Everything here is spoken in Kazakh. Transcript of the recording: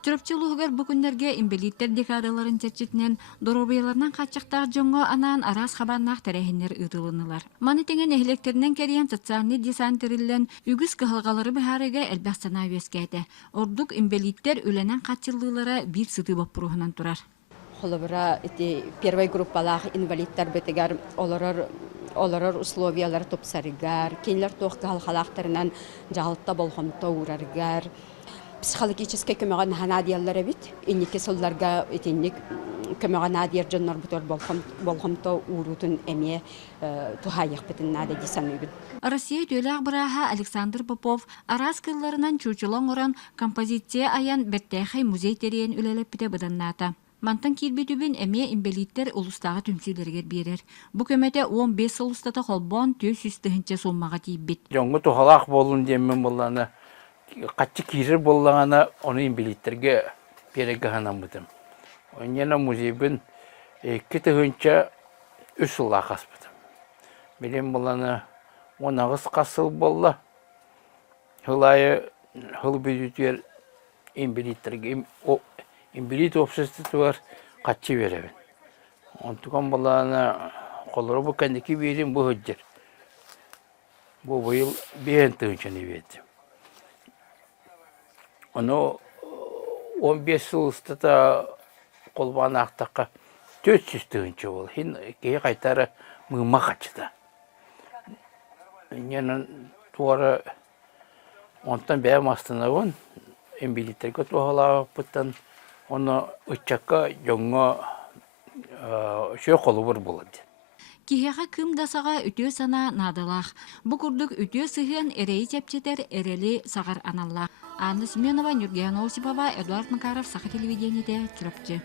Чурапчыгар бу куннэргэ инбэлииттэр декадаларын чэрчитинэн доруобуйаларынан хааччахтаах дьоҥҥо анаан араас хабааннаах тэрээһиннэр ыытылыннылар. Маны тэҥэ нэһилиэктэринэн кэрийэн социальнай десан тэрэлээн үгүс кыһалҕалары быһаарыыга элбэх санаа үөскээтэ. Ордук инбэлииттэр үлэнэн хааччыллыылара биир сытыы боппуруһунан турар. Холобра эти первой группалах инвалидтар бетегер олорор условиялар топсарыгар, кинлер туох кыһалҕалаахтарынан жаалтта болгомто ураргар. Психологический көмөгөн ханадияллар бит. Инники сылларга этинник көмөгөн адиер жоннор бутор болгомто урутун эме тухайык битин нада десаныбын. Россия төлөг быраха Александр Попов араас кылларынан чучулоң оран композиция аян беттехай музей тэрээһин үлэлэппите быданната. Мантан кирбитүбүн эме инбэлииттэр улустагы түмсүлергер берер. Бу көмөтө 15 сылыстата холбон 400 суммага тийбит. Дьоҥҥо тухалаах болун демен болланы каччы кирер боллағана оны инбэлииттерге береге ханамбытым. Оньяна музейбін кіті хүнча үс сылға қаспытым. Білем боланы 19 қасыл болла. Хылайы хыл бүдітер инбэлииттерге инбэлиит обществосы бар каччы беребін. Онтуған боланы қолыры бұл кәндекі берем бұл хүджер. Бұл бұйыл бейін түгіншені бердім. Оны 15 сылыстата қолбааннаахтаққа 400 түгінші бол. Хин кей қайтары мыңма қачыда. Ненің туары онтан бәйім астына он, инбэлииттерге туғалағы бұттан, оны ұтчаққа дьоҥҥо шөй қолы бір болады. Киһэҕэ кым дасаға үтүө санаа наадалаах. Бу курдук үтүө сыһыан эрейи чэпчетер эрели саҕар аналлаах. Анна Семенова, Нюргена Осипова, Эдуард Макаров, Саха телевидениеде, Чурапчы.